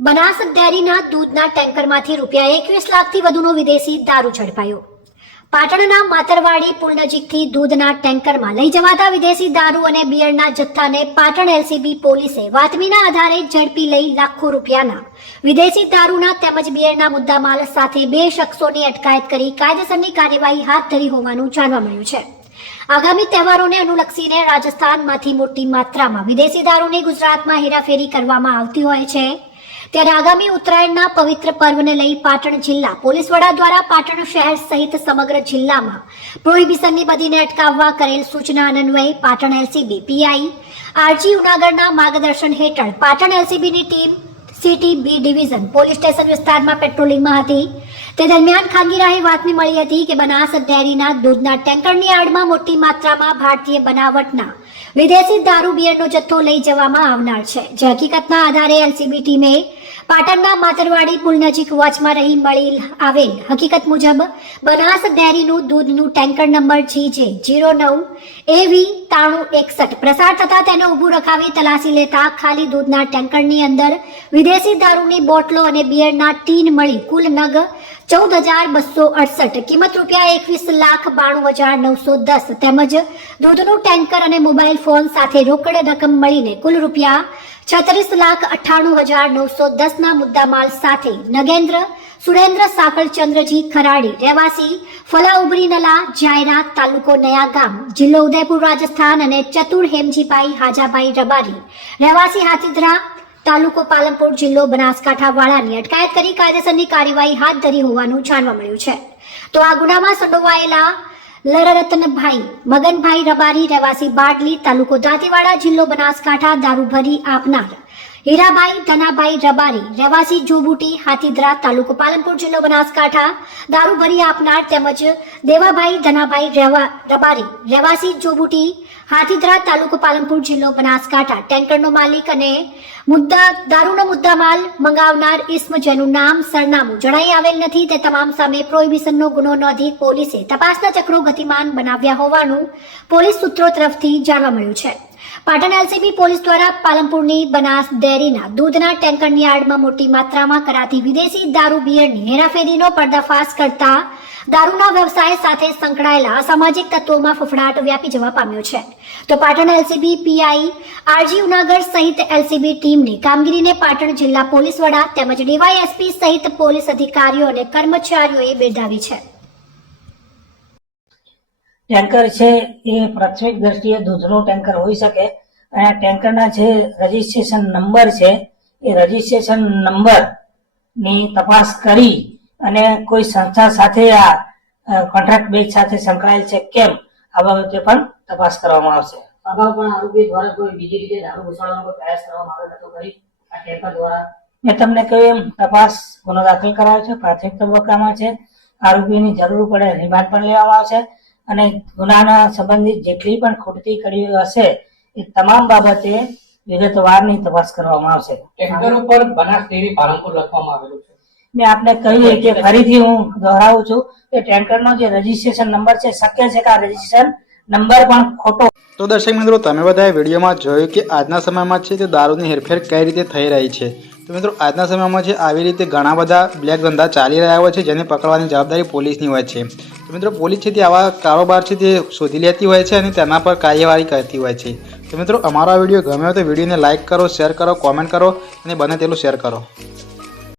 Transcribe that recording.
બનાસ ડેરીના દૂધના ટેન્કરમાંથી રૂપિયા એકવીસ લાખથી વધુનો વિદેશી દારૂ ઝડપાયો. પાટણના માતરવાડી પુલ નજીકથી દૂધના ટેન્કરમાં લઈ જવાતા વિદેશી દારૂ અને બિયરના જથ્થાને પાટણ એલસીબી પોલીસે વાતમીના આધારે ઝડપી લઈ લાખો રૂપિયાના વિદેશી દારૂના તેમજ બિયરના મુદ્દામાલ સાથે બે શખ્સોની અટકાયત કરી કાયદેસરની કાર્યવાહી હાથ ધરી હોવાનું જાણવા મળ્યું છે. આગામી તહેવારોને અનુલક્ષીને રાજસ્થાનમાંથી મોટી માત્રામાં વિદેશી દારૂની ગુજરાતમાં હેરાફેરી કરવામાં આવતી હોય છે. ત્યારે આગામી ઉત્તરાયણના પવિત્ર પર્વને લઈ પાટણ જિલ્લા પોલીસ વડા દ્વારા પાટણ શહેર સહિત સમગ્ર જિલ્લામાં પ્રોહિબિશનની બધીને અટકાવવા કરેલ સૂચના અન્વયે પાટણ એલસીબી પીઆઈ, આરજી ઉનાગરના માર્ગદર્શન હેઠળ Patan એલસીબીની team city B division police station વિસ્તારમાં પેટ્રોલિંગમાં હતી. તે દરમિયાન ખાનગી રાહે બાતમી મળી હતી કે બનાસ ડેરીના દૂધના ટેન્કરની આડમાં મોટી માત્રામાં ભારતીય બનાવટના વિદેશી દારૂ બિયરનો જથ્થો લઈ જવામાં આવનાર છે. જે હકીકતના આધારે એલસીબી ટીમે પાટણના માતરવાડી પુલ નજીક વોચમાં રહી મળી આવેલ હકીકત મુજબ બનાસ ડેરીનું દૂધનું ટેન્કર નંબર જી જીરો નવ એવી તાણું એકસઠ પ્રસાર થતા તેને ઊભું રખાવી તલાશી લેતા ખાલી દૂધના ટેન્કરની અંદર વિદેશી દારૂની બોટલો અને બિયરના ટીન મળી કુલ નગ ચૌદ હજાર બસો અડસઠ. કિંમત રૂપિયા એકવીસ લાખ બાણું હજાર નવસો દસ. તેમજ દૂધનું ટેન્કર અને મોબાઈલ ફોન સાથે રોકડ રકમ મળીને કુલ રૂપિયા છત્રીસ લાખ અઠ્ઠાણું હજાર નવસો દસના મુદ્દામાલ સાથે નગેન્દ્ર, સુરેન્દ્ર સાકળચંદ્રજી ખરાડી રહેવાસી ફલા ઉબરીનલા જાયરા તાલુકો નયા ગામ, જિલ્લો ઉદયપુર રાજસ્થાન અને ચતુર હેમજીભાઈ હાજાભાઈ રબારી રહેવાસી હાથીધરા તાલુકો પાલનપુર જિલ્લો બનાસકાંઠા વાળાની અટકાયત કરી કાયદેસરની કાર્યવાહી હાથ ધરી હોવાનું જાણવા મળ્યું છે. તો આ ગુનામાં સંડોવાયેલા લરરત્નભાઈ મગનભાઈ રબારી રહેવાસી બાડલી તાલુકો દાંતીવાડા જિલ્લો બનાસકાંઠા દારૂ ભરી આપનાર. હીરાભાઈ ધનાભાઈ રબારી, રહેવાસી જોબુટી, હાથીદરા તાલુકો પાલનપુર જિલ્લો બનાસકાંઠા. દારૂ ભરી આપનાર તેમજ દેવાભાઈ, ધનાભાઈ રબારી, રહેવાસી જોબુટી, હાથીદરા તાલુકો પાલનપુર જિલ્લો બનાસકાંઠા. ટેન્કરનો માલિક અને મુદ્દા, દારૂનો મુદ્દામાલ મંગાવનાર ઇસ્મ જેનું નામ, સરનામું જણાઈ આવેલ નથી. તે તમામ સામે પ્રોહિબિશનનો ગુનો નોંધી પોલીસે તપાસના ચક્રો ગતિમાન બનાવ્યા હોવાનું પોલીસ સૂત્રો તરફથી જાણવા મળ્યું છે. પાટણ એલસીબી પોલીસ દ્વારા પાલનપુરની બનાસ ડેરીના દૂધના ટેન્કરની આડમાં મોટી માત્રામાં કરાતી વિદેશી દારૂ બિયરની હેરાફેરીનો પર્દાફાશ કરતા દારૂના વ્યવસાય સાથે સંકળાયેલા અસામાજિક તત્વોમાં ફફડાટ વ્યાપી જવા પામ્યો છે. તો Patan LCB PI RG Unagar સહિત એલસીબી ટીમની કામગીરીને પાટણ જિલ્લા પોલીસ વડા તેમજ ડીવાયએસપી સહિત પોલીસ અધિકારીઓ અને કર્મચારીઓએ બિરદાવી છે. ટેન્કર છે એ પ્રાથમિક દ્રષ્ટિએ દૂધનું ટેન્કર હોઈ શકે. અને ટેન્કરના જે રજીસ્ટ્રેશન નંબર છે એ રજીસ્ટ્રેશન નંબરની તપાસ કરી અને કોઈ સંસ્થા સાથે આ કોન્ટ્રાક્ટ બેઝ સાથે સંકળાયેલ છે કેમ? આ બાબતે પણ તપાસ કરવામાં આવશે. અગાઉ પણ આરોપી દ્વારા કોઈ બીજી રીતે દારૂ ઘુસાડવાનો પ્રયાસ કરવામાં આવ્યો હતો ખરી. આ ટેન્કર દ્વારા. મેં તમને કહ્યું એમ તપાસ ગુનો દાખલ કરાયો છે પ્રાથમિક તબક્કામાં છે. આરોપીની જરૂર પડે રિમાન્ડ પણ લેવામાં આવશે. અને ગુનાના સંબંધિત જેટલી પણ ખોટતી કરી હશે એ તમામ બાબતે વિગતવારની તપાસ કરવામાં આવશે. ટેન્કર ઉપર બનાસ ડેરી પાલનપુર લખવામાં આવેલું છે. મેં આપને કહ્યું કે ફરીથી હું દોહરાવું છું કે ટેન્કરનો જે રજીસ્ટ્રેશન નંબર છે શક્ય છે કે આ રજીસ્ટ્રેશન નંબર પણ ખોટો તો દર્શક મિત્રો તમે બધાએ વિડીયોમાં જોયું કે આજના સમયમાં છે તે દારૂની હેરફેર કઈ રીતે થઈ રહી છે. તો મિત્રો આજના સમયમાં છે આવી રીતે ઘણા બધા બ્લેક ધંધા ચાલી રહ્યા હોય છે જેને પકડવાની જવાબદારી પોલીસની હોય છે. તો મિત્રો, પોલીસ છે તે આવા કારોબાર છે તે શોધી લેતી હોય છે અને તેના પર કાર્યવાહી કરતી હોય છે. તો મિત્રો, અમારો આ વીડિયો ગમ્યો તો વિડીયોને લાઇક કરો શેર કરો કોમેન્ટ કરો અને બને તેટલું શેર કરો.